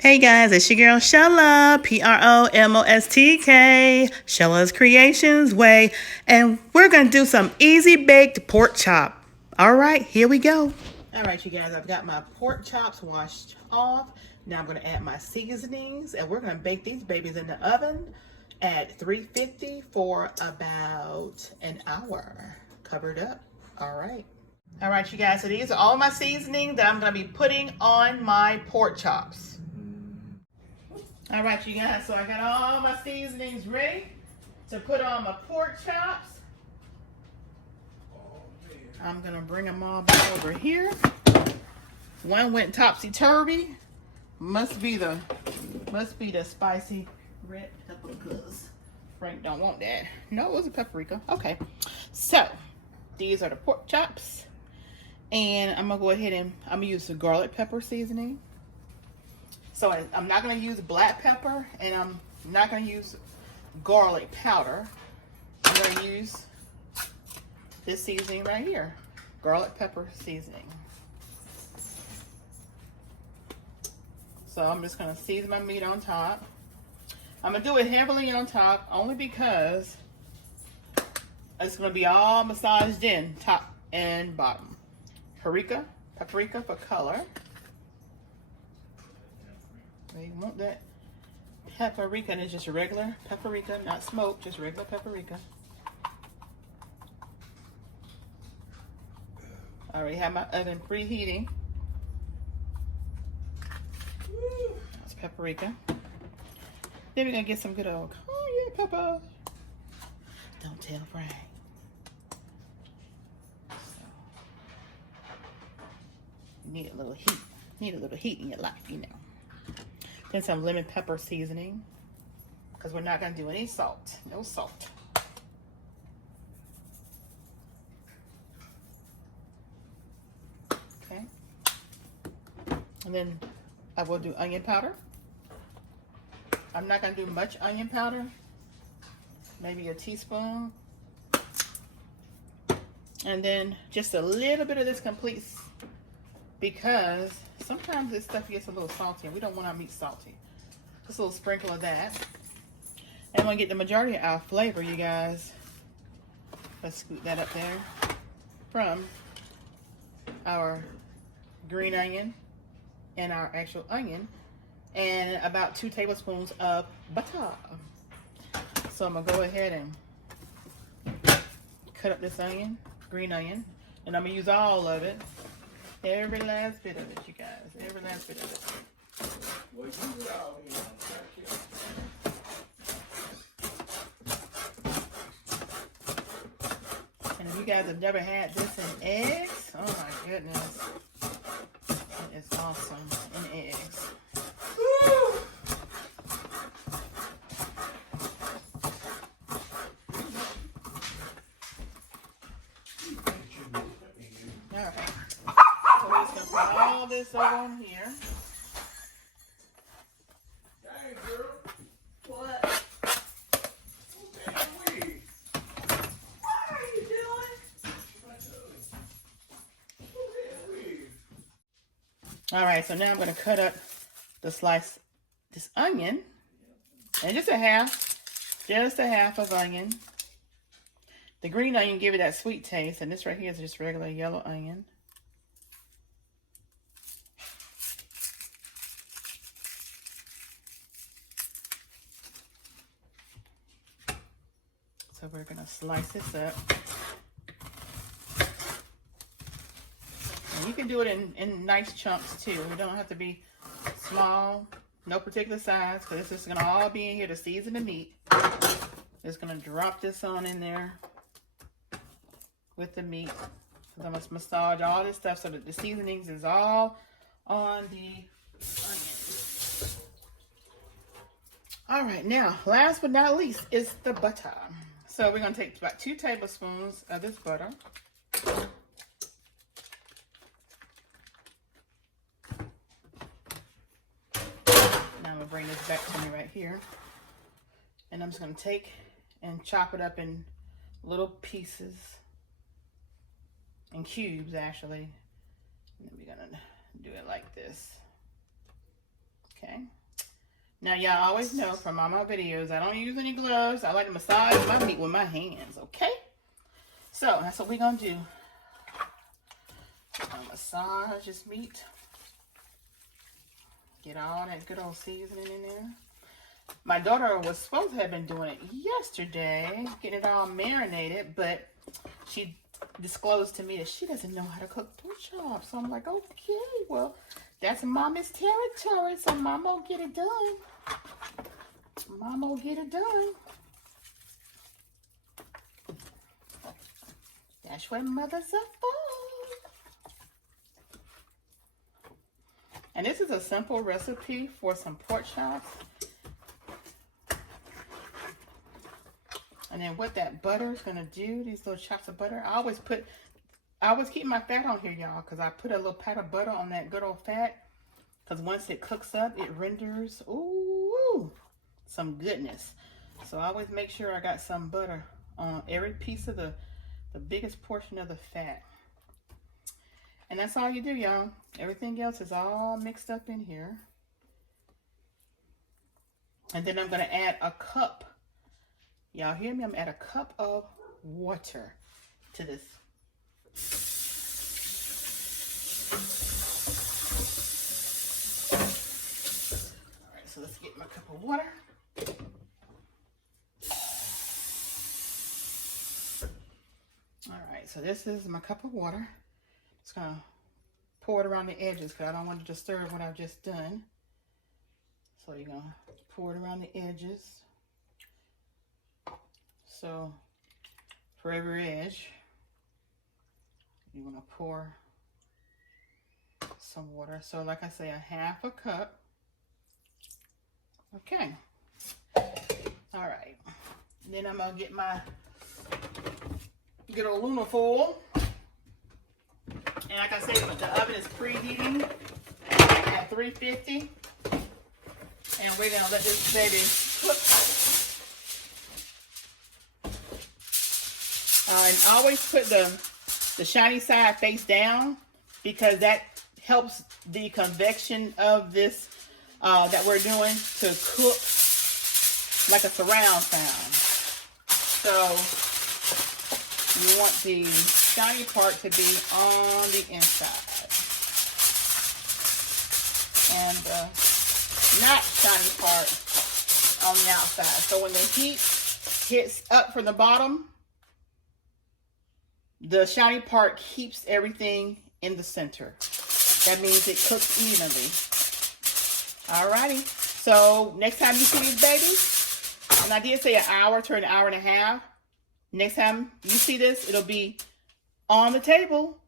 Hey guys, it's your girl Shella, Promostk, Shella's Creations Way, and we're gonna do some easy baked pork chop. All right, here we go. All right, you guys, I've got my pork chops washed off. Now I'm gonna add my seasonings, and we're gonna bake these babies in the oven at 350 for about an hour, covered up. All right. All right, you guys, so these are all my seasonings that I'm gonna be putting on my pork chops. All right, you guys, so I got all my seasonings ready to put on my pork chops. I'm gonna bring them all back over here. One went topsy-turvy. Must be the spicy red pepper, because Frank don't want that. No, it was a paprika. Okay, so these are the pork chops. And I'm gonna go ahead and I'm gonna use the garlic pepper seasoning. So I'm not going to use black pepper, and I'm not going to use garlic powder. I'm going to use this seasoning right here, garlic pepper seasoning. So I'm just going to season my meat on top. I'm going to do it heavily on top only because it's going to be all massaged in, top and bottom. Paprika for color. You want that paprika, and it's just regular paprika, not smoked, just regular paprika. I already have my oven preheating. That's paprika. Then we're gonna get some good old cayenne pepper. Don't tell Frank. So, you need a little heat. Need a little heat in your life, you know. Then some lemon pepper seasoning, because we're not going to do any salt. No salt. Okay. And then I will do onion powder. I'm not going to do much onion powder. Maybe a teaspoon. And then just a little bit of this completes, because sometimes this stuff gets a little salty and we don't want our meat salty. Just a little sprinkle of that. And we'll get the majority of our flavor, you guys. Let's scoot that up there. From our green onion and our actual onion. And about 2 tablespoons of butter. So I'm going to go ahead and cut up this onion, green onion. And I'm going to use all of it. Every last bit of it, you guys. Every last bit of it. And if you guys have never had this in eggs, oh my goodness. It is awesome in eggs. Alright. So we're just going to put all this over on here. Dang, girl. What? What are you doing? Alright, so now I'm going to cut up this onion. And just a half of onion. The green onion give it that sweet taste, and this right here is just regular yellow onion. So we're gonna slice this up. And you can do it in nice chunks too. It don't have to be small, no particular size, because this is gonna all be in here to season the meat. Just gonna drop this on in there with the meat. So I must massage all this stuff so that the seasonings is all on the onions. All right, now last but not least is the butter. So we're gonna take about 2 tablespoons of this butter. Now I'm gonna bring this back to me right here. And I'm just gonna take and chop it up in little pieces. In cubes, actually. And then we're gonna do it like this. Okay. Now, y'all always know from all my videos, I don't use any gloves. I like to massage my meat with my hands, okay? So, that's what we're going to do. We're going to massage this meat. Get all that good old seasoning in there. My daughter was supposed to have been doing it yesterday, getting it all marinated, but she disclosed to me that she doesn't know how to cook pork chops. So I'm like, okay, well, that's Mama's territory, so Mama will get it done. Mama will get it done. That's what mothers are for. And this is a simple recipe for some pork chops. And then what that butter is gonna do, these little chops of butter, I always keep my fat on here, y'all, because I put a little pat of butter on that good old fat. Because once it cooks up, it renders, ooh, some goodness. So I always make sure I got some butter on every piece of the biggest portion of the fat. And that's all you do, y'all. Everything else is all mixed up in here. And then I'm gonna add a cup. Y'all hear me? I'm gonna add a cup of water to this. All right, so let's get my cup of water. All right, so this is my cup of water. Just gonna pour it around the edges because I don't want to disturb what I've just done. So you're gonna pour it around the edges. So for every edge, you want to pour some water. So like I say, a half a cup. Okay. All right. Then I'm gonna get a aluminum foil. And like I said, the oven is preheating at 350. And we're gonna let this baby cook. And always put the shiny side face down because that helps the convection of this that we're doing to cook like a surround sound. So you want the shiny part to be on the inside and the not shiny part on the outside. So when the heat hits up from the bottom, the shiny part keeps everything in the center. That means it cooks evenly. Alrighty. So next time you see these babies, and I did say an hour to an hour and a half. Next time you see this, it'll be on the table.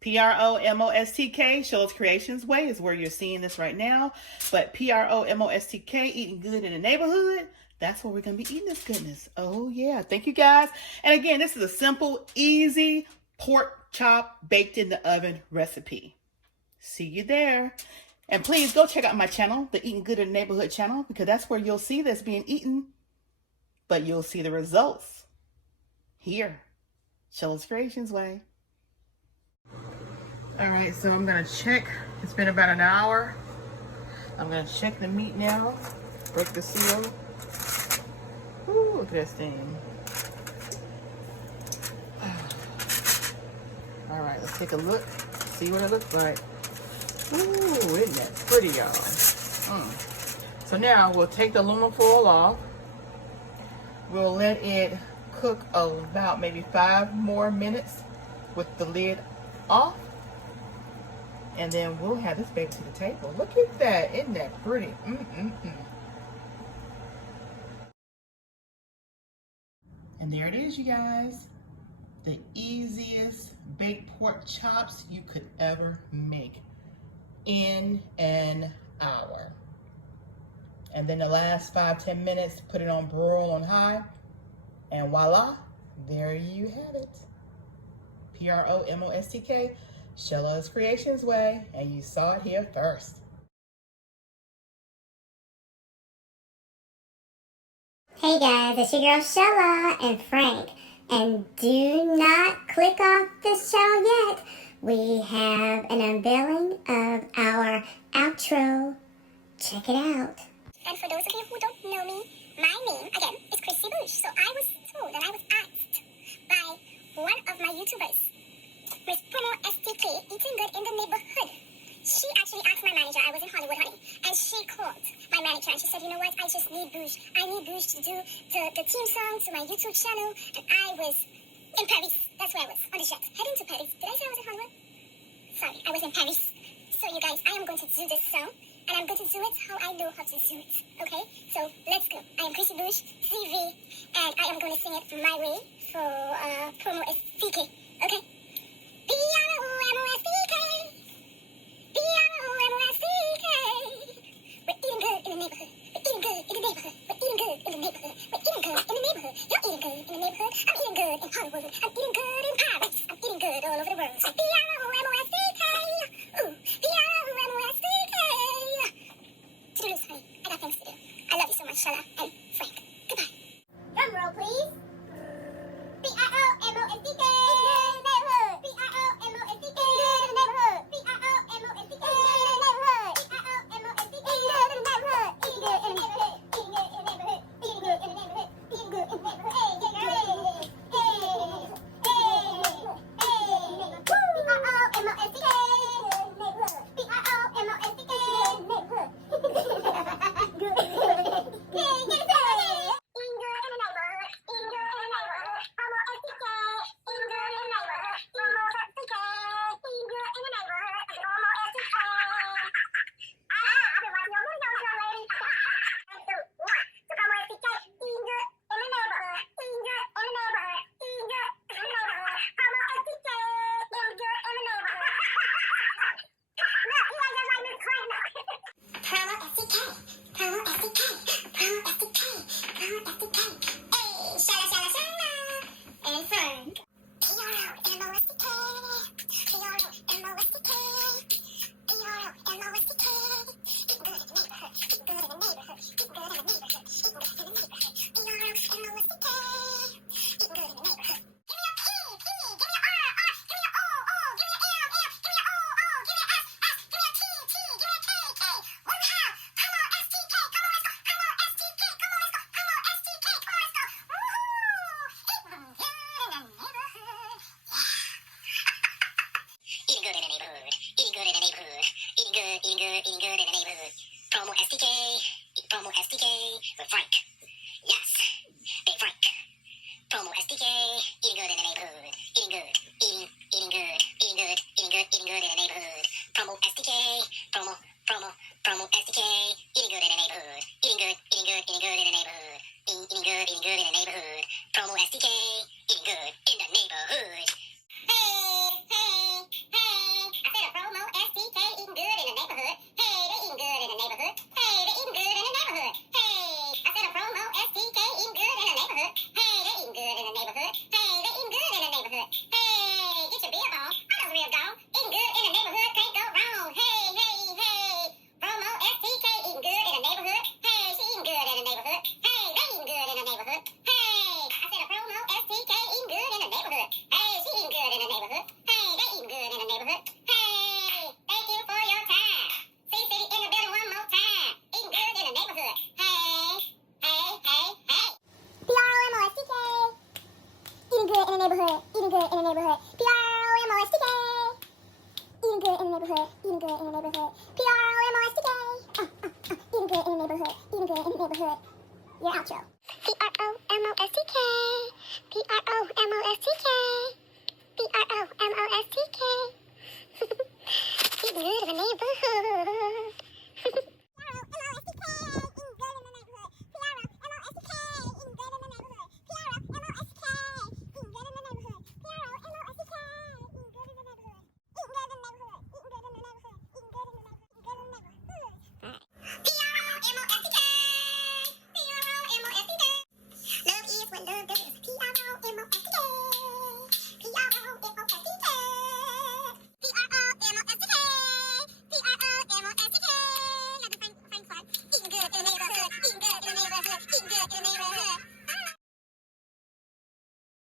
Promostk, Sheila's Creations Way is where you're seeing this right now. But Promostk, eating good in the neighborhood. That's where we're going to be eating this goodness. Oh, yeah. Thank you, guys. And again, this is a simple, easy pork chop baked in the oven recipe. See you there. And please go check out my channel, the Eating Good in the Neighborhood channel, because that's where you'll see this being eaten. But you'll see the results here. Sheila's Creations Way. All right, so I'm going to check. It's been about an hour. I'm going to check the meat now. Break the seal. Ooh, look at this thing. All right, let's take a look. See what it looks like. Ooh, isn't that pretty, y'all? So now we'll take the aluminum foil off. We'll let it cook about maybe 5 more minutes with the lid off. And then we'll have this baby to the table. Look at that. Isn't that pretty? And there it is, you guys. The easiest baked pork chops you could ever make in an hour. And then the last 5-10 minutes, put it on broil on high. And voila, there you have it. Promostk, Sheila's Creations Way. And you saw it here first. Hey guys, it's your girl Sheila and Frank. And do not click off this channel yet. We have an unveiling of our outro check it out. And for those of you who don't know me, my name, again, is Chrissy Bush. So I was told and I was asked by one of my YouTubers, Miss Promostk, eating good in the neighborhood. She actually asked my manager, I was in Hollywood, honey, and she called my manager and she said, you know what, I just need Bush. I need Bush to do the theme song to my YouTube channel. And I was in Paris. That's where I was, on the jet, heading to Paris. Did I say I was in Hollywood? Sorry, I was in Paris. So you guys, I am going to do this song. And I'm going to do it how I know how to do it. Okay? So let's go. I am Chrissy Bush, TV, and I am going to sing it my way for Promostk. Okay? Promostk. Promostk. We're eating good in the neighborhood. We're eating good in the neighborhood. We're eating good in the neighborhood. We're eating good in the neighborhood. You're eating good in the neighborhood. I'm eating good in Hollywood. I'm eating good in Paris. I'm eating good all over the world. So Promostk. Ooh. Promostk. To do this, honey. I got things to do. I love you so much, Shella and Frank. Goodbye. Drum roll, please. Promostk. Eating good in the neighborhood. Promostk with Frank. Yes, Big Frank. Promostk, eating good in the neighborhood. Eating good, eating good in the neighborhood. Promostk, Promostk, eating good in the neighborhood. Eating good in the neighborhood. Eating good in the neighborhood. Promostk, eating good in the neighborhood. Hey, hey, hey. I said a Promostk eating good in the neighborhood. Hey, they eating good in the neighborhood. Hey, they eating good in the neighborhood. Hey, I said a Promostk eating good in the neighborhood. Hey, they eating good in the neighborhood. Hey, they eating good in the neighborhood. Hey, get your beer on. I know the real dog. Eating good in the neighborhood can't go wrong. Hey, hey, hey. Promostk eating good in the neighborhood. Hey, she eating good in the neighborhood. Hey, they eating good in the neighborhood. Hey, I said a Promostk eating good in the neighborhood. Hey, she eating good in the neighborhood. Hey, they eating good in the neighborhood. Hey, thank you for your time. See City in the building one more time. Eating good in the neighborhood. Hey, hey, hey, hey. Promostk. Eating good in the neighborhood. Eating good in the neighborhood. Promostk. Eating good in the neighborhood. Eating good in the neighborhood. Promostk. Eating good in the neighborhood. Eating good in the neighborhood. Your outro. Promostk. Promostk. Promostk. Eating good in the neighborhood.